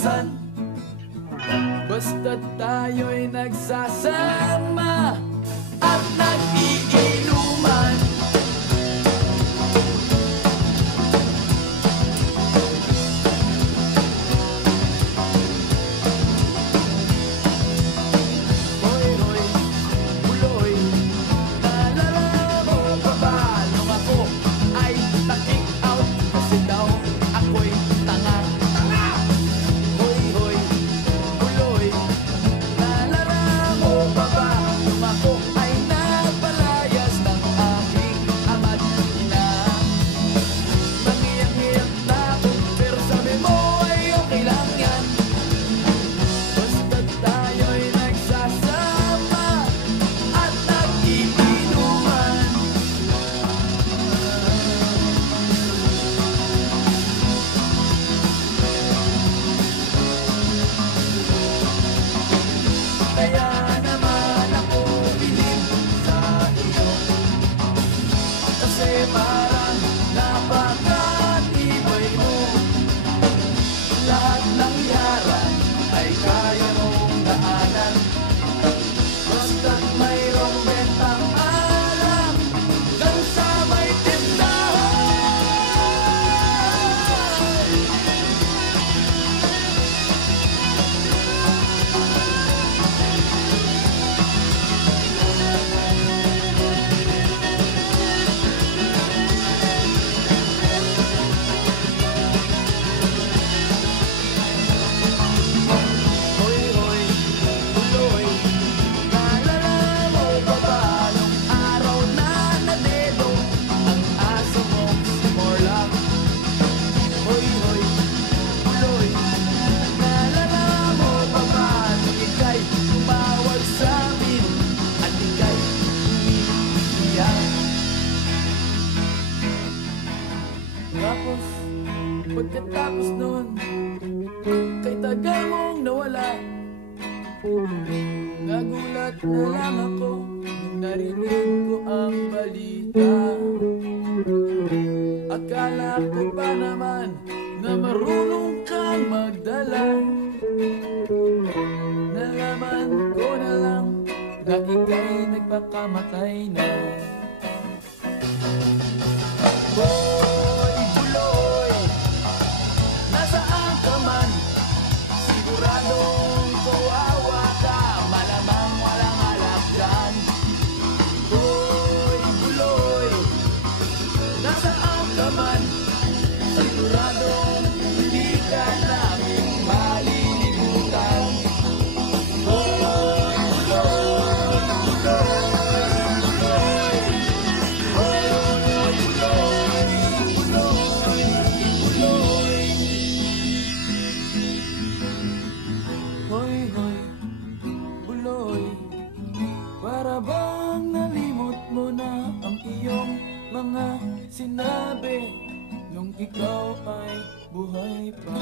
kalabasan. Basta't tayo'y nagsasama at nag-iinuman. Hoy, hoy, buloy, naalala mo pa ba nung ako ay na-kick out kasi daw ako'y tanga? Hoy, hoy, buloy, naalala mo pa ba nung ako ay napalayas ng aking ama't ina? Mangiyak-ngiyak na ako pero sabi mo ay okay lang yan. Basta't tayo'y nagsasama at nag-iinuman. Kaya naman ako bilib sa iyo, kasi parang napakatibay mo. Lahat ng yaran ay kaya mong daanan, basta't mayroong bentang alak dyan sa may tindahan. Hoy, hoy, buloy, naalala mo pa ba nung araw na nadedo ang aso mong si Morlock? Hoy, hoy, buloy, naalala mo pa ba nung ika'y tumawag sa amin at ika'y umiiyak? Tapos, pagkatapos nun, kay tagal mong nawala. Nagulat na lang ako nung narinig ko ang balita. Akala ko pa naman na marunong kang magdala. Nalaman ko na lang na ika'y nagpakamatay na. Hoy, buloy, nasaan ka man? Siguradong kawawa ka, malamang walang alak dyan. Hoy, buloy, nasaan ka man? Siguradong hindi ka namin malilimutan. Hoy, buloy, buloy, buloy. Hoy, buloy, buloy, buloy. Hoy, hoy, buloy, para bang nalimot mo na ang iyong mga sinabi nung ikaw ay buhay pa?